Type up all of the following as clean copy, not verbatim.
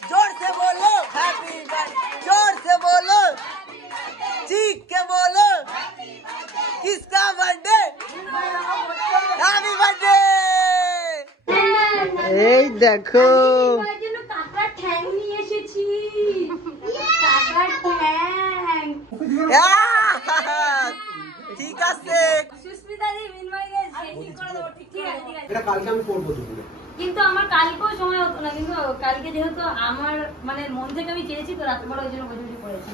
जोर से बोलो हैप्पी बर्थडे, जोर से बोलो, चीख के बोलो, किसका बर्थडे? Happy birthday. এই দেখো কাকা ঠ্যাং নিয়ে এসেছি, কাকা ঠ্যাং। ঠিক আছে সুস্মিতা দি মিনময়কে সেটিং করে দাও। ঠিক আছে এটা কালকে আমি করব দুপুরে, কিন্তু আমার কালকেও সময় হতো না, কিন্তু কালকে যেহেতু আমার মানে মন থেকে আমি চেয়েছি তো রাতবেলা ওই জন্য বসে বসে পড়েছি।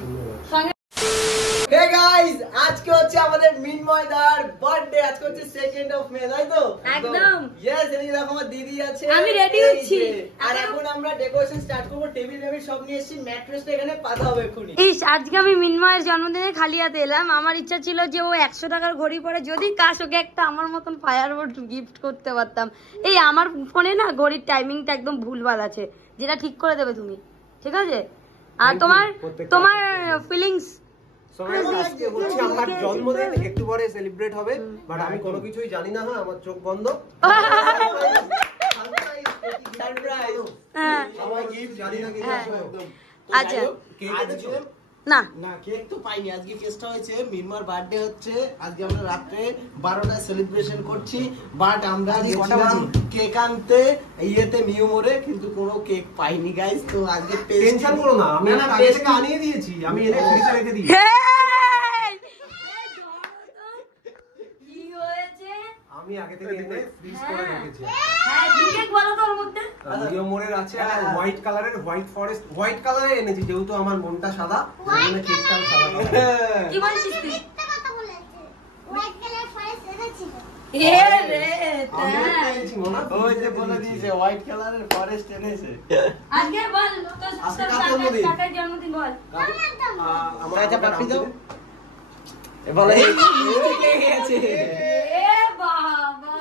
হে গাইস, আজকে হচ্ছে আমাদের মিনময়দার বার্থডে, আজকে হচ্ছে 2nd অফ মে, তাই তো? একদম यस। এদিকে দেখো আমার দিদি আছে, আমি রেডি হচ্ছি, আর এখন আমরা ডেকোরেশন স্টার্ট করব। টেবিল টেবিল সব নিয়ে এসেছি, ম্যাট্রেসটা এখানে পাতা হবে এখনি। ইস, আজকে আমি মিনময়ের জন্মদিনে খালি হাতে এলাম। আমার ইচ্ছা ছিল যে ও 100 টাকার ঘড়ি পরে যদি কাশ ওকে একটা আমার মতন ফায়ারবোর্ড গিফট করতে পারতাম। এই আমার ফোনে না ঘড়ির টাইমিংটা একদম ভুলভাল আছে, যেটা ঠিক করে দেবে তুমি, ঠিক আছে? আর তোমার ফিলিংস আজকে হচ্ছে আমার জন্মদিন, একটু পরে সেলিব্রেট হবে, বাট আমি কোনো কিছুই জানি না। হ্যাঁ, আমার চোখ বন্ধ। সবাই গিফট জানি না কিছু একদম। আচ্ছা না না, কেক তো পাইনি। আজকে কেসটা হয়েছে মিনমার বার্থডে হচ্ছে, আজকে আমরা রাতে 12টায় সেলিব্রেশন করছি, বাট আমরা গেছিলাম কেক আনতে ইয়েতে নিউ মোড়ে, কিন্তু কোনো কেক পাইনি গাইস। তো আজকে টেনশন করো না, আমি আগে থেকে আনিয়ে দিয়েছি, আমি এনে ফ্রিজে রেখে দিয়েছি। আমি আগে থেকে এনে ফ্রিজ করে রেখেছি। হ্যাঁ, ঠিক বলো তো। ওর মধ্যে নিউ মোড়ের আছে আর হোয়াইট কালারের, হোয়াইট ফরেস্ট হোয়াইট কালারে এনেছি, যেহেতু আমার মনটা সাদা, মানে কেকটা সাদা। কি বলছিস তুই? একটা কথা বলেছে, হোয়াইট কালার ফরেস্ট এনেছিল। এ রে আমি এনেছি মনে, ওই যে বলে দিয়েছে হোয়াইট কালারের ফরেস্ট এনেছে। আজকে বল তো কাকার জন্মদিন বল। আমার একটা পাপি দাও। এ বলে কে গেছে? এ বাবা।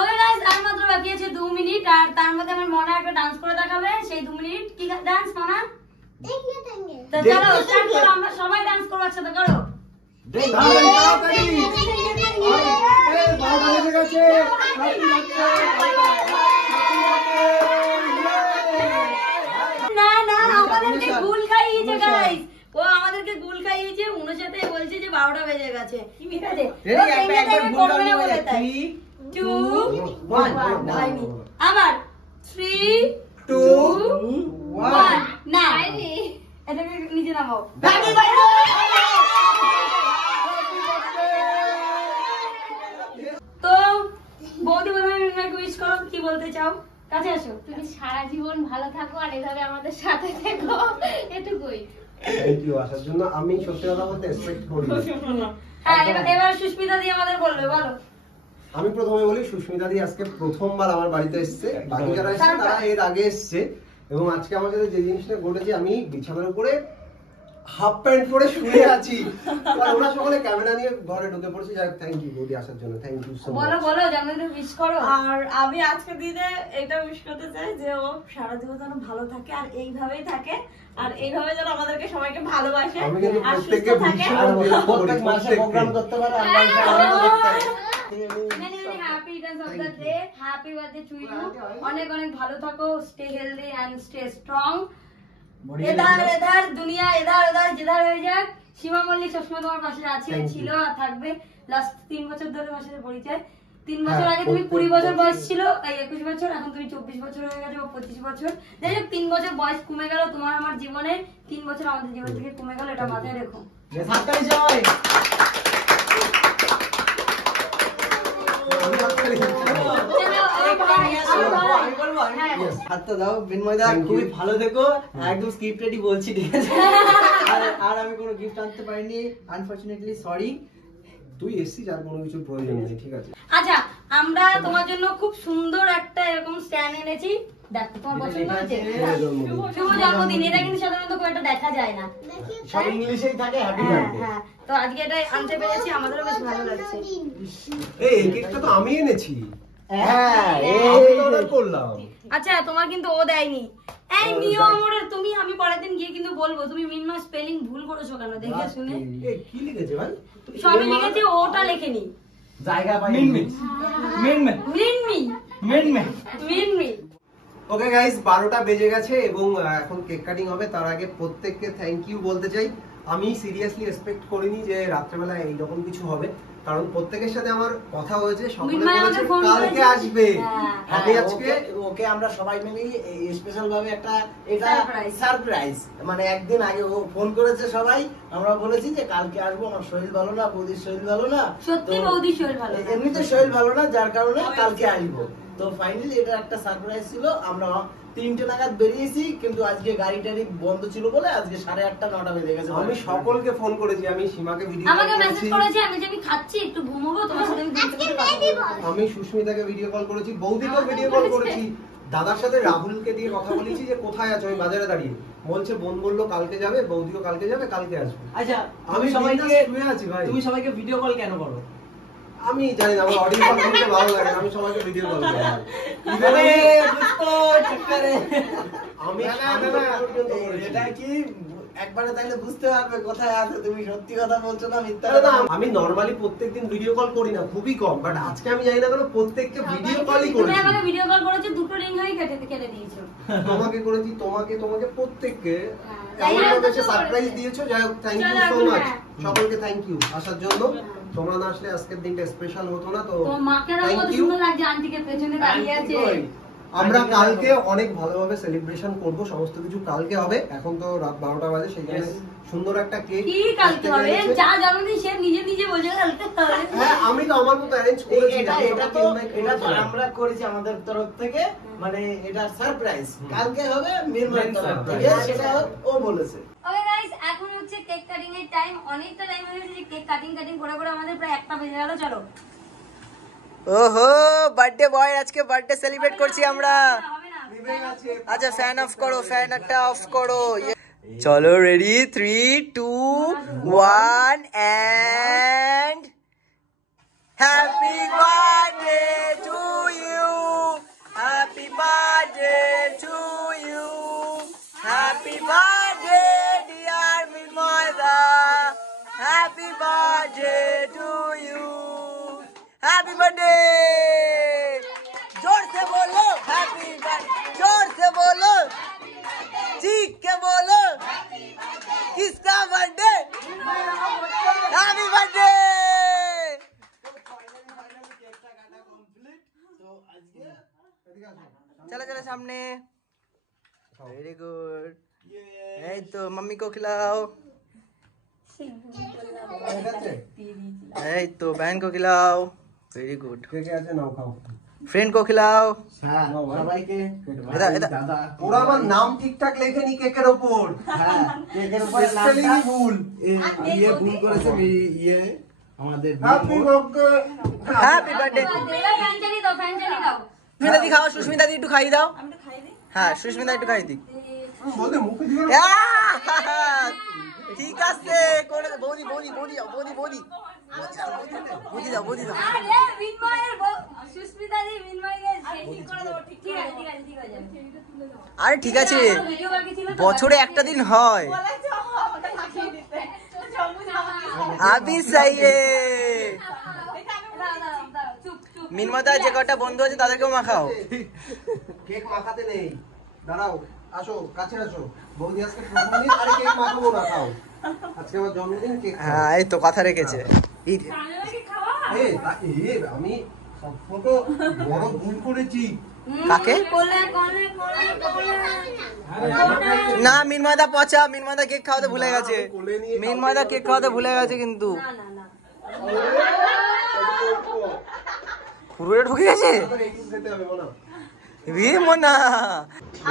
ওকে গাইস, আর মাত্র বাকি আছে 2 মিনিট, আর তার মধ্যে আমার মনে একটা ডান্স করে দেখাবে। সেই 2 মিনিট কি ডান্স মানা? টেঙ্গে টেঙ্গে। তো চলো স্টার্ট করো, আমরা সবাই ডান্স করব একসাথে, করো। না না, আমাদেরকে গুল খাইয়েছে গাইস, ও আমাদেরকে গুল খাইয়েছে। উনার সাথে বলছে যে 12টা বেজে গেছে, ঠিক আছে? রেডি, 3 2 1 আবার 3 2 1 না, এটাকে নিচে নামাও। তো বৌদি বৌদি উইশ করো, কি বলতে চাও? কাছে আসো। তুমি সারা জীবন ভালো থাকো আর এভাবে আমাদের সাথে থেকো, এটুকুই। থ্যাংক ইউ আসার জন্য। আমি সত্যি কথা বলতে এক্সপেক্ট করি না। হ্যাঁ, এবার সুস্মিতা দি আমাদের বলবে, বলো। আমি প্রথমে বলি, সুস্মিতা দি আজকে প্রথমবার আমার বাড়িতে এসেছে, বাকি যারা এসেছে তারা এর আগে এসেছে, এবং আজকে আমার সাথে যে জিনিসটা ঘটেছে, আমি বিছানার উপরে হাফ প্যান্ট পরে শুয়ে আছি, আর ওরা সকলে ক্যামেরা নিয়ে ঘরে ঢুকে পড়ছে। যাই হোক, থ্যাংক ইউ বৌদি আসার জন্য, থ্যাংক ইউ সো মাচ। বলো বলো, জন্মদিনে উইশ করো। আর আমি আজকে দিনে এটা উইশ করতে চাই যে ও সারা জীবন যেন ভালো থাকে, আর এইভাবেই থাকে, আর এইভাবে যেন আমাদেরকে সবাইকে ভালোবাসে, আর সুস্থ থাকে, আর প্রত্যেক মাসে প্রোগ্রাম করতে পারে। আমরা happy returns of the day, happy birthday to you. অনেক অনেক ভালো থাকো, stay healthy and stay strong. এধার দুনিয়া এধার ওধার যেধার হয়ে যাক, সীমা মল্লিক সবসময় তোমার পাশে আছে, ছিল আর থাকবে। লাস্ট 3 বছর ধরে তোমার সাথে পরিচয়। 3 বছর আগে তুমি 20 বছর বয়স ছিল, 21 বছর, এখন তুমি 24 বছর হয়ে গেছে, 25 বছর। যাই হোক, 3 বছর বয়স কমে গেল তোমার আমার জীবনে, 3 বছর আমাদের জীবন থেকে কমে গেল, এটা মাথায় রেখো। হাতটা দাও বিনময়দা, খুবই ভালো থেকো, একদম স্ক্রিপ্টেডই বলছি, ঠিক আছে? আর আমি কোনো গিফট আনতে পারিনি, আনফরচুনেটলি, সরি। তুই এসেছিস, আর কোনো কিছু প্রয়োজন নেই, ঠিক আছে? আচ্ছা, আমরা তোমার জন্য খুব সুন্দর একটা এরকম স্ট্যান্ড এনেছি, দেখ তোমার পছন্দ হয়েছে? শুভ জন্মদিন, এটা কিন্তু সাধারণত খুব একটা দেখা যায় না, সব ইংলিশেই থাকে। Happy birthday. হ্যাঁ, তো আজকে এটা আনতে পেরেছি, আমাদেরও বেশ ভালো লাগছে। এই কেকটা তো আমি এনেছি। আচ্ছা, তোমার কিন্তু ও দেয়নি। এই নিয়ম ওর, তুমি আমি পরের দিন গিয়ে কিন্তু বলবো তুমি মিনমা স্পেলিং ভুল করেছো কেন, দেখে শুনে। কি লিখেছে ভাই? সবই লিখেছে, ওটা লেখেনি। জায়গা পাই মিনমি মিনমি মিনমি মিনমি মিনমি। ওকে গাইস 12টা বেজে গেছে এবং এখন কেক কাটিং হবে। তার আগে প্রত্যেককে থ্যাংক ইউ বলতে চাই। আমি সিরিয়াসলি এক্সপেক্ট করিনি যে রাত্রেবেলা এইরকম কিছু হবে, কারণ প্রত্যেকের সাথে আমার কথা হয়েছে, সকলে বলেছে কালকে আসবে। আমি আজকে ওকে আমরা সবাই মিলে স্পেশাল ভাবে একটা এটা সারপ্রাইজ, মানে একদিন আগে ও ফোন করেছে সবাই, আমরা বলেছি যে কালকে আসবো, আমার শরীর ভালো না, বৌদির শরীর ভালো না, সত্যি বৌদির শরীর ভালো না, এমনিতে শরীর ভালো না, যার কারণে কালকে আসবো। তো ফাইনালি এটা একটা সারপ্রাইজ ছিল। আমরা 3টে নাগাদ বেরিয়েছি, কিন্তু আজকে গাড়ি টাড়ি বন্ধ ছিল বলে আজকে 8:30 9টা বেজে গেছে। আমি সকলকে ফোন করেছি, আমি সীমাকে ভিডিও আমাকে মেসেজ করেছে, আমি খাচ্ছি একটু ঘুমাবো, তোমার সাথে আমি কথা বলবো। আমি সুস্মিতাকে ভিডিও কল করেছি, বৌদিকেও ভিডিও কল করেছি, দাদার সাথে রাহুলকে দিয়ে কথা বলেছি যে কোথায় আছো, আমি বাজারে দাঁড়িয়ে। বলছে বোন বললো কালকে যাবে, বৌদিও কালকে যাবে, কালকে আসবে। আচ্ছা আমি সবাইকে শুয়ে আছি ভাই। তুমি সবাইকে ভিডিও কল কেন করো? আমি জানি না, আমার অডিও কল করতে ভালো লাগে, আমি সবাইকে ভিডিও কল করি। আমি এটা কি একবারে তাইলে বুঝতে পারবে কোথায় আছে, তুমি সত্যি কথা বলছো না মিথ্যা কথা? আমি নরমালি প্রত্যেকদিন ভিডিও কল করি না, খুবই কম, বাট আজকে আমি জানি না কেন প্রত্যেককে ভিডিও কলই করেছি। তুমি আমাকে ভিডিও কল করেছো, দুটো রিং হয়ে কেটে দিয়েছো। তোমাকে করেছি, তোমাকে প্রত্যেককে এমনভাবে সারপ্রাইজ দিয়েছো। যাই হোক, থ্যাংক ইউ সো মাচ সকলকে, থ্যাংক ইউ আসার জন্য। তোমরা না আসলে আজকের দিনটা স্পেশাল হতো না। তো মাকে কত সুন্দর লাগছে, আন্টিকে পেছনে দাঁড়িয়ে আছে। আমরা কালকে অনেক ভালোভাবে সেলিব্রেশন করব, সমস্ত কিছু কালকে হবে। এখন তো রাত 12টা বাজে, সেই জন্য সুন্দর একটা কেক কি কালকে হবে, যা জন্মদিন সে নিজে বসে কালকে হবে। হ্যাঁ, আমি তো আমার মতো অ্যারেঞ্জ করেছি। এটা তো আমরা করেছি আমাদের তরফ থেকে, মানে এটা সারপ্রাইজ। কালকে হবে মিরমার তরফ থেকে, সেটা ও বলেছে। ওকে গাইস, এখন হচ্ছে কেক কাটিং এর টাইম। অনেকটা টাইম হয়ে গেছে, কেক কাটিং করে আমাদের প্রায় 1টা বেজে গেল। চলো। ওহো, বার্থডে বয় আজকে বার্থডে সেলিব্রেট করছি আমরা। আচ্ছা ফ্যান অফ করো, ফ্যানটা অফ করো। চলো ready, 3 2 1 and happy birthday to you, happy birthday to you, happy birthday dear মিময়দা, happy birthday to you, happy birthday. जोर से बोलो हैप्पी बर्थडे, जोर से बोलो, चीख के बोलो, किसका बर्थडे? Happy birthday. चलो चलो सामने, वेरी गुड। এই তো मम्मी को खिलाओ, এই তো बहन को खिलाओ, वेरी गुड। फ्रेंड को खिलाओ, সবাইকে। ওরা আমার নাম ঠিকঠাক লেখেনি কেকের উপর, কেকের উপর স্পেলিং ভুল, ইয়ে ভুল করেছে, ইয়ে আমাদের happy birthday, happy birthday. Fan চালিয়ে দাও, ফ্যান চালিয়ে দাও। সুস্মিতা দি খাও, সুস্মিতা দি একটু খাই দাও। আমি তো খাই দিই। হ্যাঁ সুস্মিতা একটু খাই দি। বলতে মুখে দিও না। ঠিক আছে, করে দে। বৌদি বৌদি বৌদি বৌদি বৌদি বৌদি দাও, বৌদি দাও। আরে মিনময়ের সুস্মিতা দি মিনময়কে ঠিক করে দাও। ঠিক আছে। আরে ঠিক আছে, ভিডিও বাকি ছিল তো। বছরে একটা দিন হয়। আবি সহি হে। মিনমতা যে কটা বন্ধু আছে তাদেরকেও মাখাও। কেক মাখাতে নেই, দাঁড়াও, আসো কাছে আসো। বৌদি আজকে জন্মদিন, আর কেক মাখাবো না, খাও। আজকে আমার জন্মদিন, কেক খাও। হ্যাঁ এই তো কথা রেখেছে। আমি সবসময় বড় ভুল করেছি। কাকে? কোলে না মিনময়দা পচা, মিনময়দা কেক খাওয়াতে ভুলে গেছে, মিনময়দা কেক খাওয়াতে ভুলে গেছে কিন্তু না পুরো ঢুকে গেছে। খেতে হবে মনে মোনা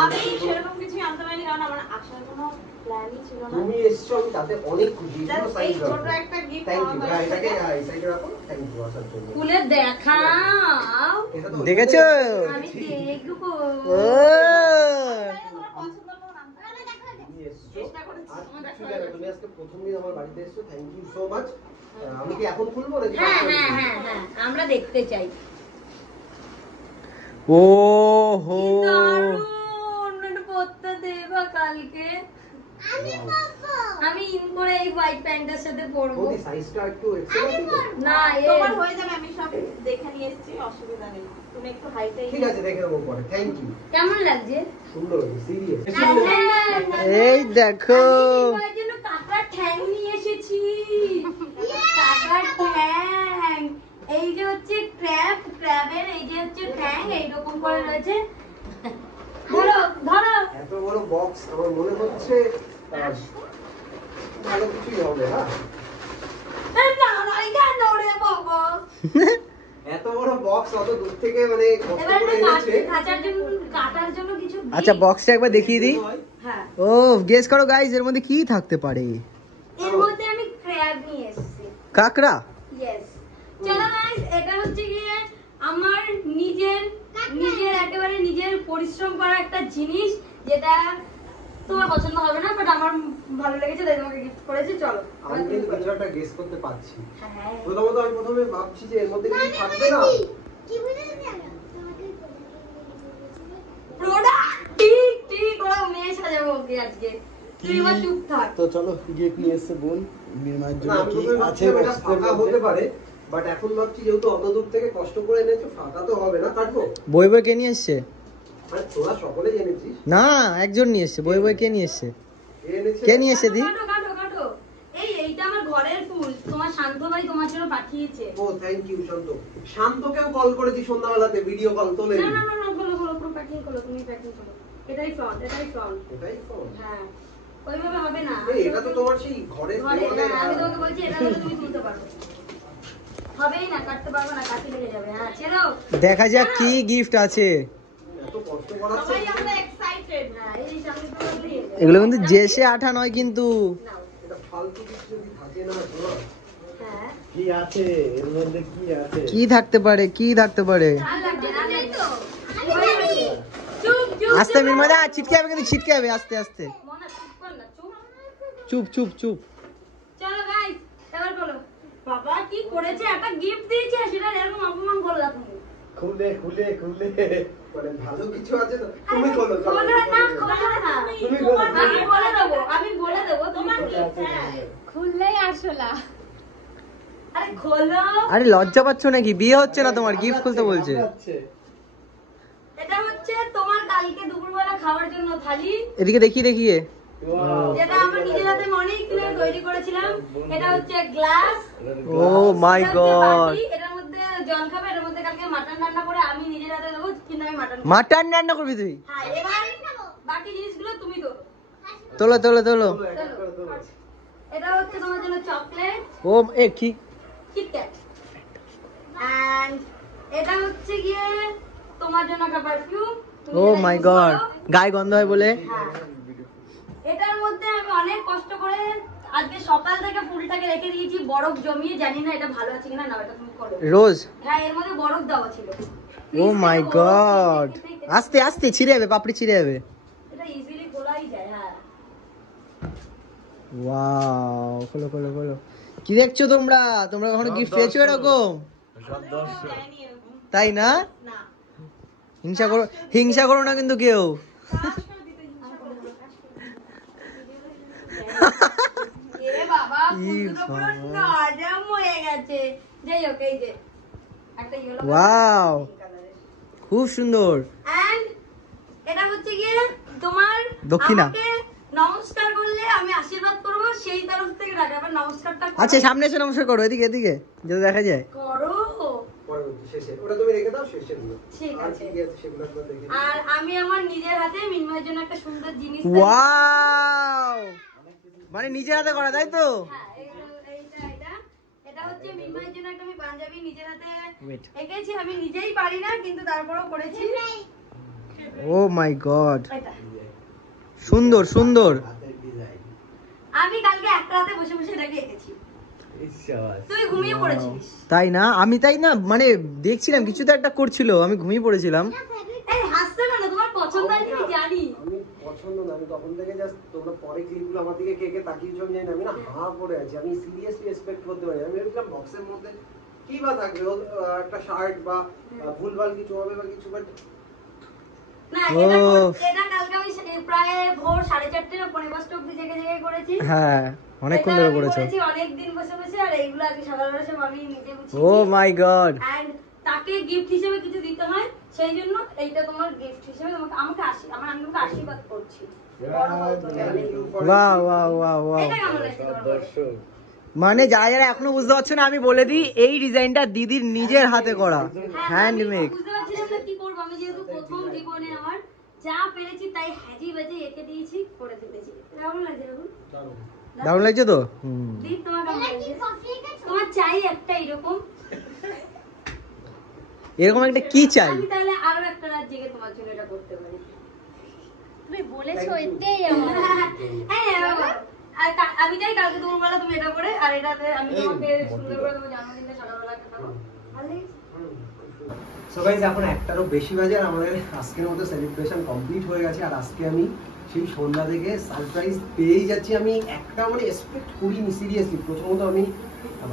আমি সেরকম কিছু আনতে পারিনি, কারণ আমার আসার কোনো প্ল্যানই ছিল না। তুমি এসছো, আমি তাতে অনেক খুশি। এই ছোট একটা গিফট থ্যাংক ইউ। এটাকে এই সাইডে রাখো। থ্যাংক ইউ আসার জন্য। খুলে দেখাও, দেখেছো? আমি দেখবো। ও তুমি আজকে প্রথম দিন আমার বাড়িতে এসছো, থ্যাংক ইউ সো মাচ। আমি কি এখন খুলবো নাকি? হ্যাঁ, আমরা দেখতে চাই। ও হো দারুণ, একটু পড়তে দেবা কালকে। আমি ইন করে এই হোয়াইট প্যান্টের সাথে পরবো। বৌদি সাইজটা একটু এক্সট্রা আছে তো? না তোমার হয়ে যাবে, আমি সব দেখে নিয়ে এসেছি, অসুবিধা নেই। তুমি একটু হাইটাই ঠিক আছে, দেখে নেবো পরে। Thank you. কেমন লাগছে? সুন্দর, সিরিয়াস। এই দেখো আমার জন্য কাকার ঠ্যাং নিয়ে এসেছি। কাকার ঠ্যাং। এই যে হচ্ছে ক্র্যাবের এই যে হচ্ছে ঠ্যাং এইরকম করে রয়েছে। ধরো ধরো। এত বড় বক্স আমার মনে হচ্ছে ভালো কিছুই হবে। হ্যাঁ, এত বড় বক্স অত দূর থেকে মানে কষ্ট এবার করে এনেছে। কাটার জন্য কিছু দিই। আচ্ছা বক্সটা একবার দেখিয়ে দিই। হ্যাঁ, ও গেস করো গাইস এর মধ্যে কি থাকতে পারে। এর মধ্যে আমি ক্র্যাব নিয়ে এসেছি। কাকড়া। ইয়েস। চলো গাইস, এটা হচ্ছে গিয়ে আমার নিজের একেবারে নিজের পরিশ্রম করা একটা জিনিস, যেটা তোমার পছন্দ হবে না, বাট আমার ভালো লেগেছে তাই তোমাকে গিফট করেছি। চলো আমি কিন্তু কিছু একটা গেস করতে পারছি। হ্যাঁ, প্রথমত আমি প্রথমে ভাবছি যে এর মধ্যে কিছু থাকবে না। প্রোডাক্ট ঠিক ঠিক ওরা মেয়ে সাজাবো ওকে আজকে। তুই এবার চুপ থাক। তো চলো গিফট নিয়ে এসেছে বোন মিরমায়ের না, জন্য। আমি কি প্রথমে আছে ভাবছিলাম এটা বক্সের ফাঁকা মধ্যে? হতে পারে, বাট এখন ভাবছি যেহেতু অত দূর থেকে কষ্ট করে এনেছো, ফাঁকা তো হবে না। কাটবো বই বই কে নিয়ে এসছে? মানে তোরা সকলেই এনেছিস। না একজন নিয়ে এসছে। বই বই কে নিয়ে এসছে? কে এনেছে? কে নিয়ে এসছে দি? কাটো কাটো কাটো। এইটা আমার ঘরের ফুল, তোমার শান্ত ভাই তোমার জন্য পাঠিয়েছে। ও থ্যাংক ইউ শান্ত। শান্তকেও কল করেছি সন্ধ্যাবেলাতে, ভিডিও কল তোলে। না না না না, বলো বলো, পুরো প্যাকিং করো, তুমি প্যাকিং করো। এটাই ফ্রন্ট। এটাই ফোন। হ্যাঁ, ওইভাবে হবে না। এই এটা তো তোমার সেই ঘরের ঘরে, দেওয়ালে। হ্যাঁ, আমি তোমাকে বলছি এটা হলে তুমি তুলতে পারো। হবেই না, কাটতে পারবে না, কাটি লেগে যাবে। হ্যাঁ ছেড়ো। দেখা যাক কি গিফট আছে। এত কষ্ট করাচ্ছে। সবাই আমরা এক্সাইটেড। হ্যাঁ, এই সামনে তো বললেই হবে। এগুলো কিন্তু জেসে আঠা নয় কিন্তু। নাও। এটা ফালতু কিছু যদি থাকে না শোনা। হ্যাঁ, কি আছে এর মধ্যে? কি আছে? কি থাকতে পারে? কি থাকতে পারে? আর লাগবে না, নেই তো। চুপ চুপ। আস্তে মিরমাদা ছিটকে যাবে কিন্তু, ছিটকে যাবে আস্তে আস্তে। মনা চুপ কর না, চুপ। চুপ চুপ চুপ। চলো গাইস, এবার বলো। বাবা কি করেছে, একটা গিফট দিয়েছে, সেটা এরকম অপমান করলা তুমি। খুলে খুলে খুলে মানে ভালো কিছু আছে তো তুমি বলো। চলো। বলো না, বলো না। তুমি বলো। আমি বলে দেবো তোমার গিফট। খুললেই আসলা। আরে খোলো। আরে লজ্জা পাচ্ছ নাকি? বিয়ে হচ্ছে না তোমার, গিফট খুলতে বলছে। এটা হচ্ছে তোমার কালকে দুপুরবেলা খাওয়ার জন্য থালি, এদিকে দেখিয়ে দেখিয়ে। যেটা আমার নিজের হাতে অনেক দিন তৈরি করেছিলাম। এটা হচ্ছে গ্লাস। ও মাই গড। এটার মধ্যে জল খাবে, এটার মধ্যে কালকে মাটন রান্না করে আমি নিজের হাতে দেবো, কিন্তু আমি মাটন। মাটন রান্না করবি তুই? হ্যাঁ, এবার বাকি জিনিসগুলো তুমি দেবো। তোলো তোলো তোলো। এটা হচ্ছে তোমার জন্য চকলেট, ও এ কি? কিটক্যাট। এন্ড এটা হচ্ছে গিয়ে তোমার জন্য একটা পারফিউম। ও মাই গড, গায়ে গন্ধ হয় বলে। হ্যাঁ, এটার মধ্যে আমি অনেক কষ্ট করে আজকে সকাল থেকে ফুলটাকে রেখে দিয়েছি বরফ জমিয়ে। জানি না এটা ভালো আছে কিনা, না এটা তুমি করো। রোজ। হ্যাঁ, এর মধ্যে বরফ দেওয়া ছিল। ও মাই গড, আস্তে আস্তে ছিঁড়ে যাবে, পাপড়ি ছিঁড়ে যাবে। এটা ইজিলি খোলাই যায়। হ্যাঁ, ওয়াও, খোলো খোলো খোলো। কি দেখছো তোমরা? তোমরা কখনো গিফট পেয়েছো এরকম? তাই না? না, হিংসা করো না কিন্তু কেউ। এ বাবা, ই ফুলগুলো পুরো বাবা। নরম হয়ে গেছে। যাই হোক, এই যে একটা ইয়েলো ওয়াও, খুব সুন্দর। এন্ড এটা হচ্ছে গিয়ে তোমার দক্ষিণা। আমাকে নমস্কার করলে আমি আশীর্বাদ করব, সেই তরফ থেকে রাখা। আবার নমস্কারটা করো। আচ্ছা সামনে এসে নমস্কার করো, এদিকে এদিকে যাতে দেখা যায়। করো। পরবর্তী শেষে ওটা তুমি রেখে দাও, শেষে দিও। ঠিক আর আছে। কি আছে সেগুলো একবার দেখে নিই। আর আমি আমার নিজের হাতে মিনময়ের জন্য একটা সুন্দর জিনিস। ওয়াও, মানে নিজের হাতে করা তাই তো? হ্যাঁ, এটা হচ্ছে মিনময়ের জন্য একটা আমি পাঞ্জাবি নিজের হাতে Wait. এঁকেছি। আমি নিজেই পারি না, কিন্তু তারপরেও করেছি। ও মাই গড, এটা সুন্দর সুন্দর। হাতের ডিজাইন। আমি কালকে একটা রাতে বসে বসে এটাকে এঁকেছি। তুই ঘুমিয়ে পড়েছিস। তাই না? আমি তাই না, মানে দেখছিলাম কিছু তো একটা করছিল, আমি ঘুমিয়ে পড়েছিলাম। এই হাসতে কেন? তোমার পছন্দ আছে আমি জানি। আমি পছন্দ না, আমি তখন থেকে জাস্ট তোমরা পরে ক্লিপগুলো আমার দিকে কে কে তাকিয়েছো আমি জানি না। আমি না হা করে আছি, আমি সিরিয়াসলি এক্সপেক্ট করতে পারি। আমি ভেবেছিলাম বক্সের মধ্যে কি বা থাকবে, একটা শার্ট বা ভুলভাল কিছু হবে বা কিছু, বাট না এটা কালকে আমি প্রায় ভোর 4:30 না 4:45 অবধি জেগে করেছি। হ্যাঁ অনেকক্ষণ ধরে করেছো। অনেক দিন বসে বসে, আর এইগুলো আজকে সকালবেলা সব আমি নিজে গুছিয়েছি। ও মাই গড। এন্ড তাকে গিফট হিসেবে কিছু দিতে হয়, সেই জন্য এইটা তোমার গিফট হিসেবে আমাকে আমি তোমাকে আশীর্বাদ করছি। Wow wow wow wow. এটা কেমন লাগছে তোমার? মানে যারা যারা এখনো বুঝতে পারছো না, আমি বলে দিই এই ডিজাইনটা দিদির নিজের হাতে করা, হ্যান্ডমেড। বুঝতে পারছিলাম না কি করব, আমি যেহেতু প্রথম জীবনে আমার যা পেরেছি তাই হাজি বাজি এঁকে দিয়েছি, করে ফেলেছি। কেমন লাগছে এখন? দারুণ লাগছে তো। দিদি তোমার কেমন লাগছে? তোমার চাই একটা এরকম এরকম একটা কি চাই? আমি তাহলে আরো একটা রাত জেগে তোমার জন্য এটা করতে পারি। তুমি বলেছো এটাই আমার। হ্যাঁ আমি চাই কালকে তোমার বেলা তুমি এটা করে, আর এটাতে আমি তোমাকে সুন্দর করে তোমার জন্মদিনে সকালবেলা খাবো। ভালো লেগেছে? সো গাইস এখন একটারও বেশি বাজে, আর আমাদের আজকের মতো সেলিব্রেশন কমপ্লিট হয়ে গেছে। আর আজকে আমি সেই সন্ধ্যা থেকে সারপ্রাইজ পেয়েই যাচ্ছি। আমি একটা মানে এক্সপেক্ট করিনি সিরিয়াসলি। প্রথমত আমি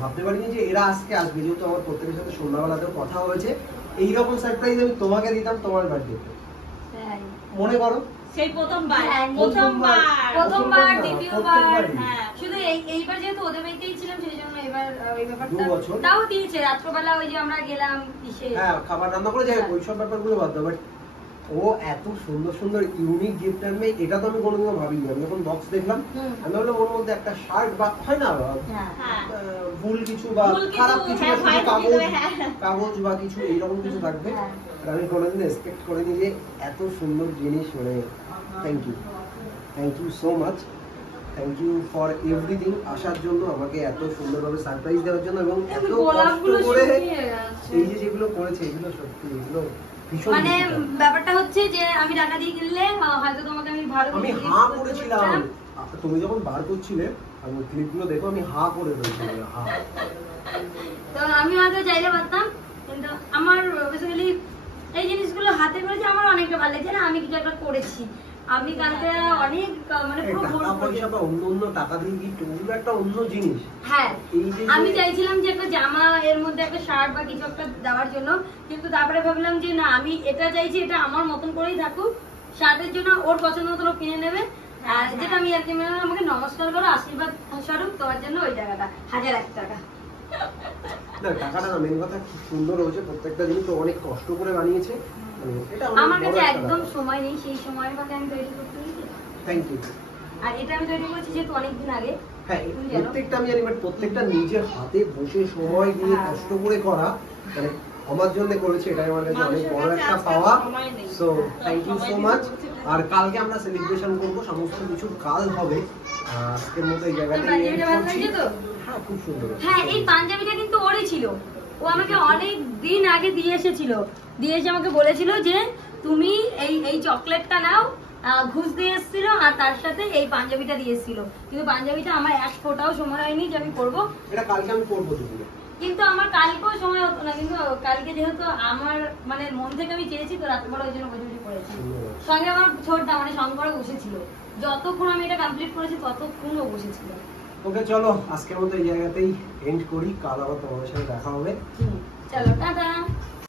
ভাবতে পারিনি যে এরা আজকে আসবে, যেহেতু আমার প্রত্যেকের সাথে সন্ধ্যাবেলাতেও কথা হয়েছে এইরকম সারপ্রাইজ আমি তোমাকে দিতাম তোমার বার্থডেতে। মনে করো সেই প্রথমবার দ্বিতীয়বার। হ্যাঁ শুধু এইবার যেহেতু ওদের বাড়িতেই ছিলাম সেই জন্য এবার ওই ব্যাপারটা তাও দিয়েছে। রাত্রবেলা ওই যে আমরা গেলাম কিসে, হ্যাঁ খাবার রান্না করে যাই, ওইসব ব্যাপারগুলো বাদ দাও। বাট ও এত সুন্দর সুন্দর ইউনিক গিফট আনবে এটা তো আমি কোনোদিনও ভাবিনি। আমি যখন বক্স দেখলাম আমি ভাবলাম ওর মধ্যে একটা শার্ট বা হয় না ভুল কিছু বা খারাপ কিছু, কাগজ বা কিছু এইরকম কিছু থাকবে। আর আমি কোনোদিন এক্সপেক্ট করিনি যে এত সুন্দর জিনিস। মানে thank you so much, thank you for everything. আসার জন্য, আমাকে এত সুন্দরভাবে সারপ্রাইজ দেওয়ার জন্য, এবং এত কষ্ট করে এই যে যেগুলো করেছে এগুলো সত্যি এগুলো মানে ব্যাপারটা হচ্ছে যে আমি টাকা দিয়ে কিনলে হয়তো তোমাকে আমি ভালো আমি হাঁ করেছিলাম। তুমি যখন বার করছিলে আমি ক্লিপগুলো দেখো, আমি হাঁ করে রয়েছিলাম। তো আমি হয়তো চাইলে পারতাম, কিন্তু আমার বেসিক্যালি এই জিনিসগুলো হাতে করেছি আমার অনেকটা ভালো লাগছে। না আমি কিছু একটা করেছি। আমি কালকে অনেক মানে টাকা পয়সা বা অন্য টাকা দিয়ে গিফট ওগুলো একটা অন্য জিনিস। হ্যাঁ আমি চাইছিলাম যে একটা জামা এর মধ্যে একটা শার্ট বা কিছু একটা দেওয়ার জন্য, কিন্তু তারপরে ভাবলাম যে না আমি এটা চাইছি এটা আমার মতন করেই থাকুক। শার্টের জন্য ওর পছন্দ মতো কিনে নেবে, আর যেটা আমি আর কি আমাকে নমস্কার করো আশীর্বাদ স্বরূপ তোমার জন্য ওই টাকাটা 1001 টাকা। না টাকাটা না, মেন কথা খুব সুন্দর হয়েছে। প্রত্যেকটা জিনিস তো অনেক কষ্ট করে বানিয়েছে। আমার কাছে একদম সময় নেই, সেই সময়ের মধ্যে আমি তৈরি করতে দিয়েছি। Thank you. আর এটা আমি তৈরি করেছি যেহেতু অনেকদিন আগে। হ্যাঁ প্রত্যেকটা আমি জানি, বাট প্রত্যেকটা নিজের হাতে বসে সময় দিয়ে কষ্ট করে করা, মানে আমার জন্য করেছে, এটাই আমার কাছে অনেক বড় একটা পাওয়া। So thank you so much. আর কালকে আমরা সেলিব্রেশন করবো, সমস্ত কিছু কাল হবে। আজকের মতো এই জায়গাটা হ্যাঁ খুব সুন্দর। হ্যাঁ এই পাঞ্জাবিটা কিন্তু ওরই ছিল, ও আমাকে অনেক দিন আগে দিয়ে এসেছিল। দিয়ে এসে আমাকে বলেছিল যে তুমি এই চকলেটটা নাও, ঘুষ দিয়ে এসেছিল, আর তার সাথে এই পাঞ্জাবিটা দিয়ে এসেছিল। কিন্তু পাঞ্জাবিটা আমার এক ফোঁটাও সময় হয়নি যে আমি করবো। এটা কালকে আমি করবো দুপুরে, কিন্তু আমার কালকেও সময় হতো না। কিন্তু কালকে যেহেতু আমার মানে মন থেকে আমি চেয়েছি তো রাত্রেবেলা ওই জন্য বসে করেছি। সঙ্গে আমার ছোটটা মানে শঙ্কর বসেছিল, যতক্ষণ আমি এটা কমপ্লিট করেছি ততক্ষণ ও বসেছিল। ওকে চলো আজকের মতো এই জায়গাতেই এন্ড করি, কাল আবার তোমাদের সাথে দেখা হবে। চলো টাটা।